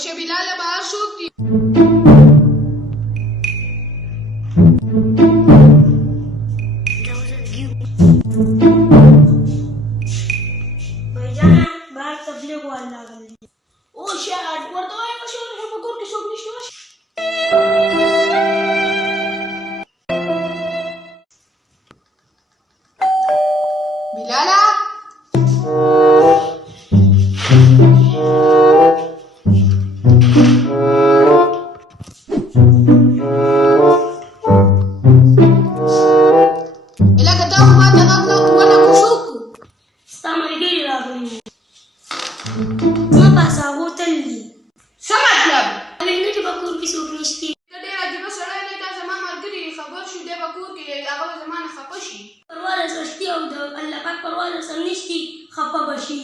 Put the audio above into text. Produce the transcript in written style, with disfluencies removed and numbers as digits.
ورشه بلاله بهر څوک دي؟ بھائی بهر تبلیغ والا راغلی دي. اوشه ورته وایه مشر په کور کې څوک نشته ورشه. بلاله لکه تا خو ماته غږ ونه کړو څوک و؟ ستا ملګري راغلي وو. مه باسه هغو تل دي. څه مطلب؟ هلې په کور کې څوک نشته. ته ډېر عجیبه سړی دی. دا زما ملګري خبر شو دی به کور کې دی هغه به زما نه خفه شي. پروا له سره شتي او د الله پاک پروا له سره نشتي خفه به شي.